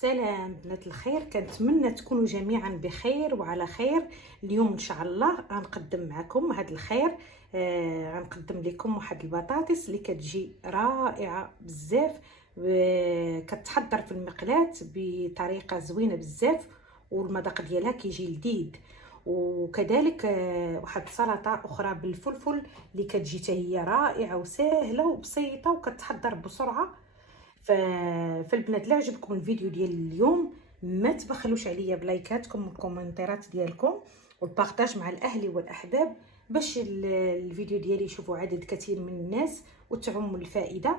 سلام بنات الخير، كنتمنى تكونوا جميعا بخير وعلى خير. اليوم ان شاء الله غنقدم معكم هذا الخير. غنقدم لكم واحد البطاطس اللي كتجي رائعه بزاف، كتحضر في المقلاة بطريقه زوينه بزاف، والمذاق ديالها كيجي لذيذ. وكذلك واحد السلطه اخرى بالفلفل اللي كتجي حتى هي رائعه وسهله وبسيطه وكتحضر بسرعه. فالبنات اللي عجبكم الفيديو ديال اليوم ما تبخلوش عليا بلايكاتكم والكومنتات ديالكم والبارطاج مع الاهل والاحباب، باش الفيديو ديالي يشوفوا عدد كثير من الناس وتعم الفائده.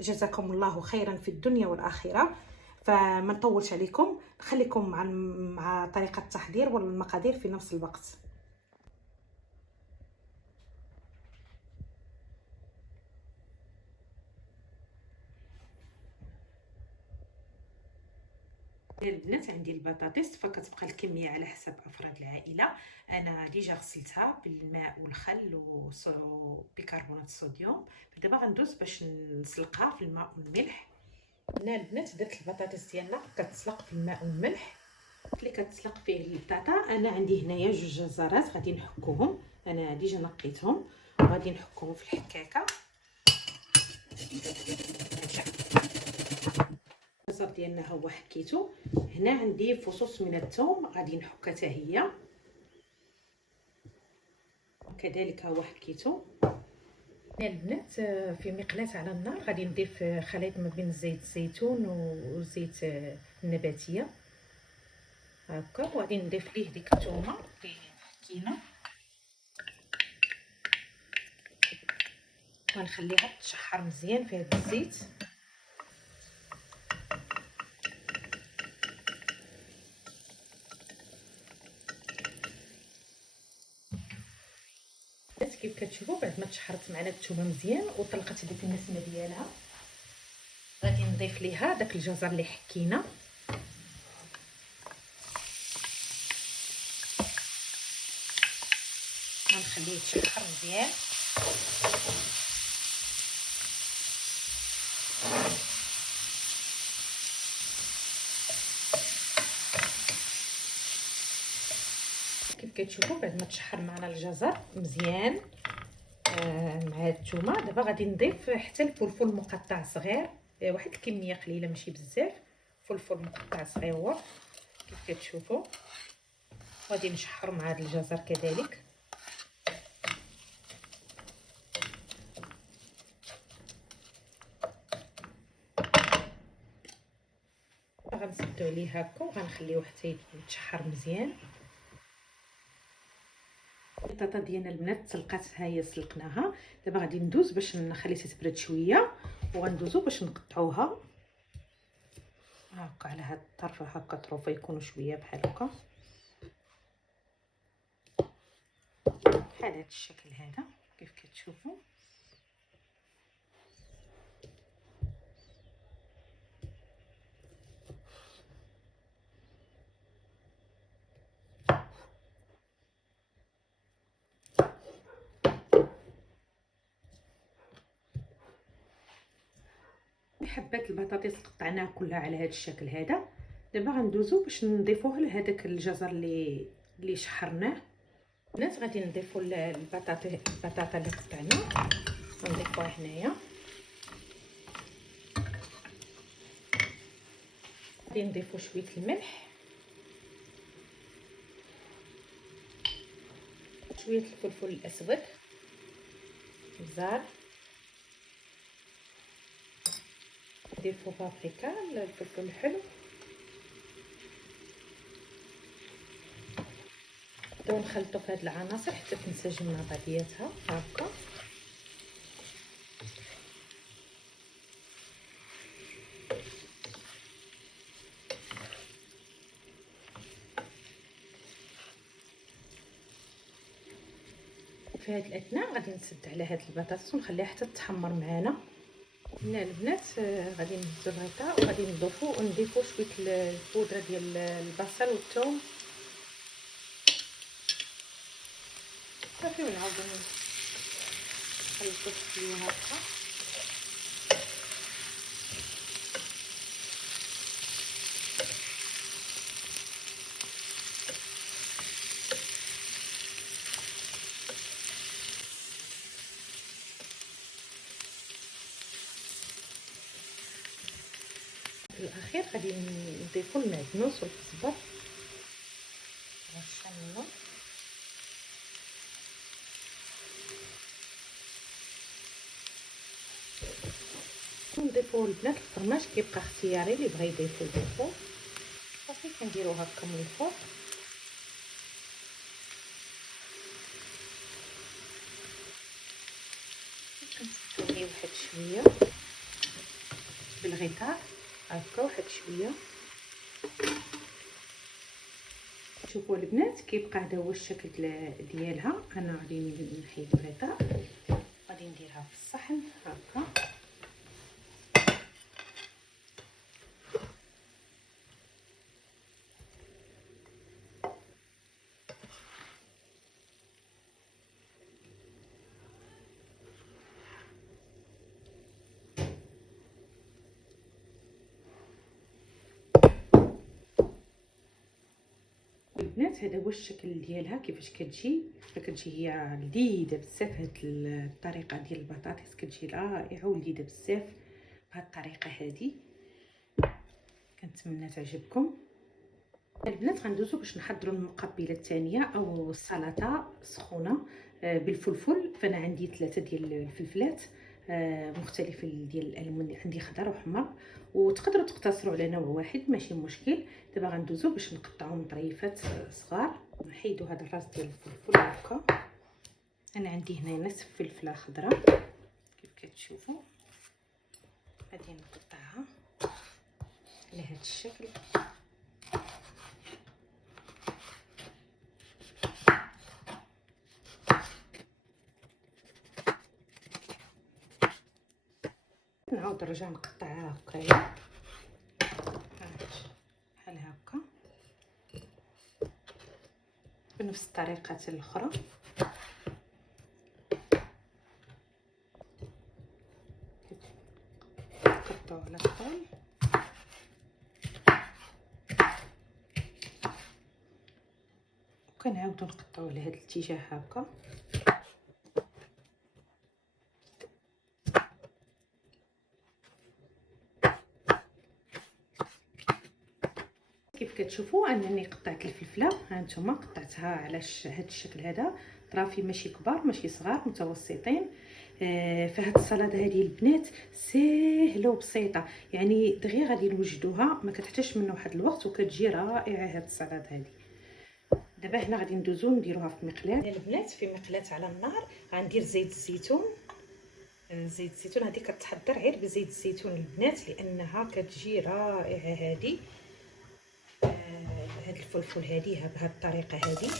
جزاكم الله خيرا في الدنيا والاخره. فما نطولش عليكم، نخليكم مع طريقه التحضير والمقادير في نفس الوقت. البنات عندي البطاطس، فكتبقى الكميه على حسب افراد العائله. انا ديجا غسلتها بالماء والخل وبيكربونات الصوديوم. دابا غندوز باش نسلقها في الماء والملح. هنا البنات درت البطاطس ديالنا كتسلق في الماء والملح. اللي كتسلق فيه البطاطا، انا عندي هنايا جوج جزرات غادي نحكوهم. انا ديجا نقيتهم وغادي نحكوهم في الحكاكه. الجزر ديالنا هو حكيتو. هنا عندي فصوص من الثوم غادي نحكها حتى هي، وكذلك هو حكيتو. هنا البنات في مقلاة على النار غادي نضيف خليط ما بين زيت الزيتون وزيت النباتيه هكا، وغادي نضيف ليه ديك الثومه اللي حكينا ونخليها تشحر مزيان في هذا الزيت. كيف كتشوفوا بعد ما تشحرت معنا الثومه مزيان وطلقت ديك النسمه ديالها، غادي نضيف ليها داك الجزر اللي حكينا. غنخليه يتشحر مزيان. كيف كتشوفوا بعد ما تشحر معنا الجزر مزيان مع الثومه، دابا غادي نضيف حتى الفلفل مقطع صغير، واحد الكميه قليله ماشي بزاف. فلفل مقطع صغيور كيف كتشوفوا، غادي نشحر مع هذا الجزر كذلك. غنسدو عليه هكا وغنخليوه حتى يتشحر مزيان. البطاطا ديالنا البنات تسلقات، ها هي سلقناها. دابا غادي ندوز باش نخليها تبرد شويه، وغندوزو باش نقطعوها هكا على هاد الطرف هكا، طروفه يكونوا شويه بحال هكا بحال هاد الشكل هذا كيف كتشوفوا. حبات البطاطس قطعناها كلها على هذا الشكل هذا. دابا غندوزو باش نضيفوه لهذاك الجزر اللي شحرناه. البنات غادي نضيفوا البطاطا اللي قطعناها ونضيفوها هنايا. غادي نضيفوا شويه الملح، شويه الفلفل الاسود، الزار، نضيفوا بابريكا الفلفل الحلو. نبداو نخلطوا في هاد العناصر حتى تنسجم مع بعضياتها هكا. في هاد الاثناء غادي نسد على هاد البطاطس ونخليها حتى تحمر معانا. هنا البنات غادي نهزو الغطاء وغادي نضيفو شويه البودره ديال البصل والثوم صافي، ونعاودو نخلطو شويه هكا. في الاخير غادي نضيفوا المعدنوس والكزبر رشه منه. نضيفوا البنات الفرماج كيبقى اختياري، اللي بغى يضيفو يضيفو. صافي كنديرو هكا من الفوق. كنسخنيه واحد شويه بالغطاء هكا واحد شويه. شوفوا البنات كيبقى هذا هو الشكل ديالها. انا غادي نحيد الغطاء، غادي نديرها في الصحن هكا. البنات هذا هو الشكل ديالها كيفاش كتجي هي لذيذه بزاف. هاد الطريقه ديال البطاطس كتجي رائعه ولذيذه بزاف بهاد الطريقه هذه. كنتمنى تعجبكم البنات. غندوزو باش نحضروا المقبله الثانيه او السلطه سخونه بالفلفل. فانا عندي 3 ديال الفلفلات مختلفه ديال الالوان، عندي خضر وحمر، وتقدروا تقتصروا على نوع واحد ماشي مشكل. دابا غندوزو باش نقطعوهم طريفات صغار. نحيدوا هذا الراس ديال الفلفل هكا. انا عندي هنا نصف فلفله خضراء كيف كتشوفوا. غادي نقطعها على هذا الشكل. نعاود نرجع نقطعها هكايا بحال هكا بنفس الطريقه الاخرى. نقطعو على الطول وكنعاودو نقطعو على هذا الاتجاه هكا. كيف كتشوفوا انني قطعت الفلفله، ها نتوما قطعتها على هذا الشكل هذا، طرافي ماشي كبار ماشي صغار متوسطين. فهاد السلطه هذه البنات سهله وبسيطه، يعني دغيا غادي نوجدوها ما كتحتاجش منا واحد الوقت وكتجي رائعه هاد السلطه هذه. دابا هنا غادي ندوزو نديروها في مقلاه. البنات في مقلاه على النار غندير زيت الزيتون. زيت الزيتون هذه كتحضر غير بزيت الزيتون البنات لانها كتجي رائعه هذه. هاد الفلفل هذه بهذه الطريقه هذه.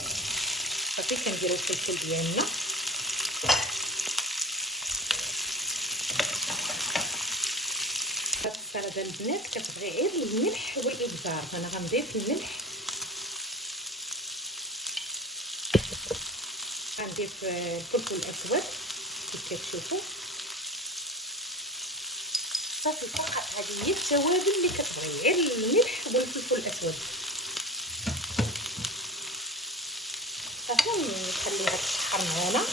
صافي كنديروا الفلفل ديالنا. هاد السلطه البنات كتبغي غير الملح والابزار، فانا غنضيف الملح، غنضيف الفلفل الاسود كيف كتشوفوا. صافي فقط هذه هي التوابل اللي كتبغي، غير الملح والفلفل الاسود. صافي نخليها تشحر معانا.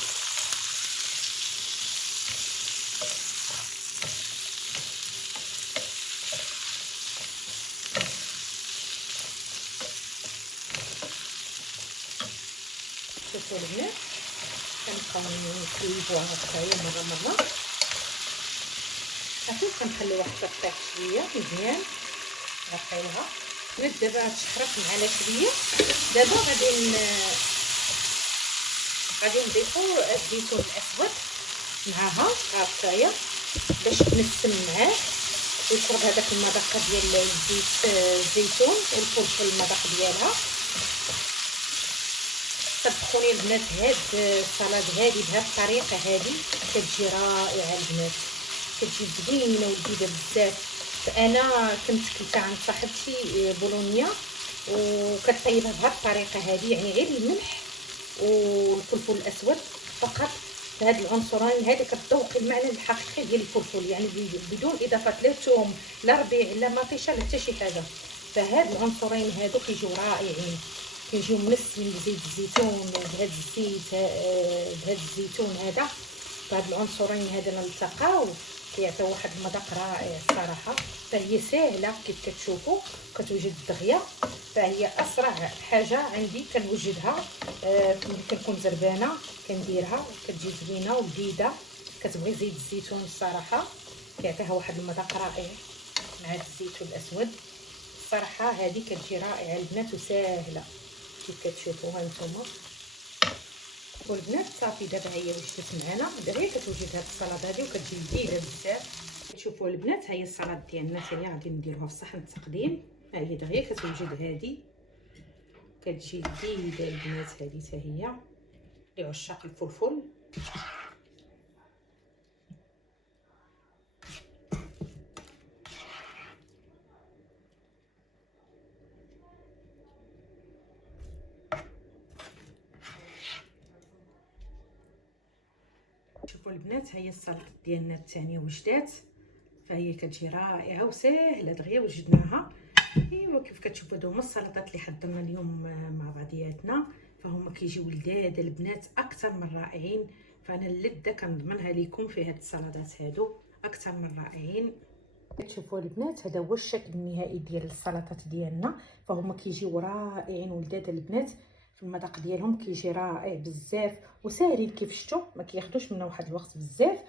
شوفوا البنات كنبقاو نقلبوها هكايا مره. صافي كنخليوها حتى تطيح شويه مزيان غطيوها. دابا تشحرت معنا شويه. دابا غادي نضيفو الزيتون الاسود معاها هكايا باش تنسم معاه ويشرب هذاك المذاق ديال الزيتون والفلفل المذاق ديالها. صدقوني البنات هاد السلطه هذه بهذه الطريقه هذه كتجي رائعه البنات، كتجي زوينه ولذيذه بزاف. فانا كنت كلتها عند صاحبتي بولونيا وكطيبها بهذه الطريقه هذه، يعني غير الملح والفلفل الاسود فقط. هاد العنصرين هذه كتذوقي المعنى الحقيقي ديال الفلفل، يعني بدون اضافه لا ثوم لا ربيع لا مطيشه لا حتى شي حاجه. فهاد العنصرين هادو كيجيو رائعين، كيجيو منسمين بزيت الزيتون بهاد الزيت بهاد الزيتون هذا. بهاد العنصرين هذا نلتقاو كيعطيو واحد المذاق رائع الصراحه. فهي ساهله كيف كتشوفوا، كتوجد دغيا. فهي اسرع حاجه عندي كنوجدها ملي كنكون زربانه كنديرها، كتجي زوينه ولذيذه. كتبغي زيت الزيتون الصراحه كيعطيها واحد المذاق رائع مع الزيت الاسود. الصراحه هذه كتجي رائعه البنات وساهله كيف كتشوفوا ها نتوما. والبنات صافي دابا هي وجدت معنا، دابا كتوجد هاد السلطه هذه وكتجي لذيذه بزاف. شوفوا البنات، هي السلطه ديالنا حتى هي غادي نديروها في صحن التقديم. ها هي دغيا كتوجد هذه، كتجي لذيذه البنات هذه حتى هي لعشاق الفلفل. شوفوا البنات، هي السلطه ديالنا الثانيه وجدات. فهي كتجي رائعه وساهله دغيا وجدناها. ايوا كيف كتشوفوا هادو هما السلطات اللي حضرنا اليوم مع بعضياتنا. فهما كيجيو لذاذ البنات اكثر من رائعين. فانا اللذه كنضمنها لكم في هاد السلطات هادو اكثر من رائعين. كتشوفوا البنات، هذا هو الشكل النهائي ديال السلطات ديالنا. فهما كيجيو رائعين ولذاذ البنات. في المذاق ديالهم كيجي رائع بزاف وساهلين كيف شفتوا، ما كياخذوش منا واحد الوقت بزاف.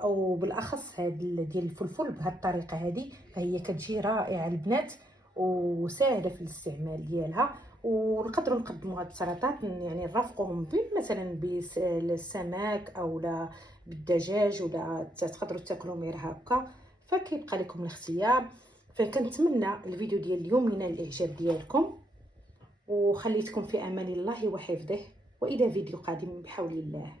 او بالاخص هاد ديال الفلفل بهذه الطريقه هذه فهي كتجي رائعه البنات وسهله في الاستعمال ديالها. ونقدروا نقدموا هاد السلطات يعني نرافقوهم مثلا بالسمك او لا بالدجاج، ولا تقدروا تاكلوا غير هكا. فكيبقى لكم الاختيار. فكنتمنى الفيديو ديال اليوم ينال الاعجاب ديالكم، وخليتكم في امان الله وحفظه، والى فيديو قادم بحول الله.